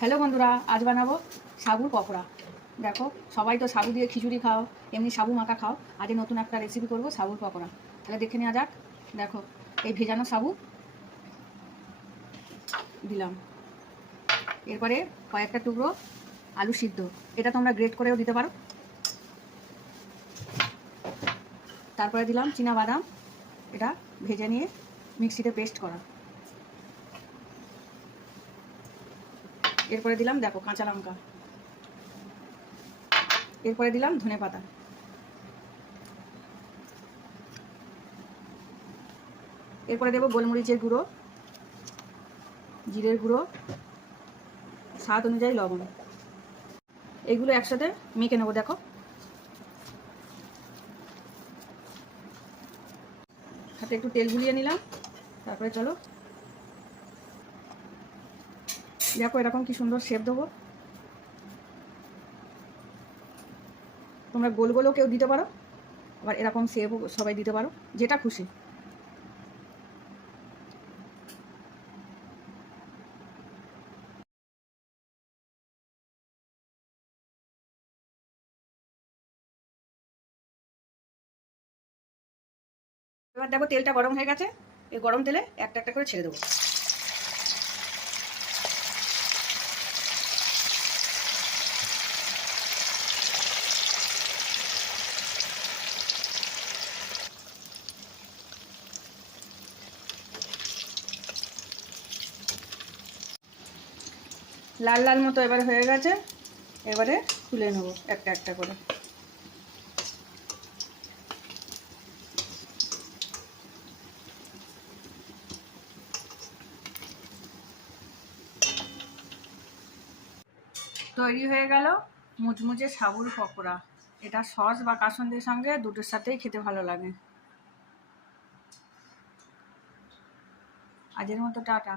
Hello বন্ধুরা, আজ বানাবো সাবুর পকোড়া। দেখো, সবাই তো সাবু দিয়ে খিচুড়ি খাও, এমনি সাবু মাখা খাও। আজ নতুন একটা রেসিপি করব সাবুর পকোড়া। তাহলে দেখে নেওয়া যাক। দেখো, এই ভেজানো সাবু দিলাম, এরপরে কয়েকটা টুকরো আলু সিদ্ধ, এটা তোমরা গ্রেট করেও দিতে পারো। তারপরে দিলাম চীনা বাদাম, এটা ভেজে নিয়ে মিক্সিতে পেস্ট করা। এরপরে দিলাম দেখো কাঁচা লঙ্কা, এরপরে দিলাম ধনেপাতা, এরপরে দেবো গোলমরিচের গুঁড়ো, জিরের গুঁড়ো, স্বাদ অনুযায়ী লবণ। এইগুলো একসাথে মেখে নেবো। দেখো, হাতে একটু তেল গুলিয়ে নিলাম। তারপরে চলো, দেখো এরকম কি সুন্দর শেপ দেবো। তোমরা গোল গোলও কেউ দিতে পারো, আবার এরকম শেপও সবাই দিতে পারো, যেটা খুশি। এবার দেখো তেলটা গরম হয়ে গেছে, এই গরম তেলে একটা একটা করে ছেড়ে দেবো। লাল লাল মতো এবার হয়ে গেছে, এবারে তুলে নেবো একটা একটা করে। তৈরি হয়ে গেল মুচমুচে সাবুর পকোড়া। এটা সস বা কাসুন্দির সঙ্গে দুটোর সাথেই খেতে ভালো লাগে। আজের মতো টাটা।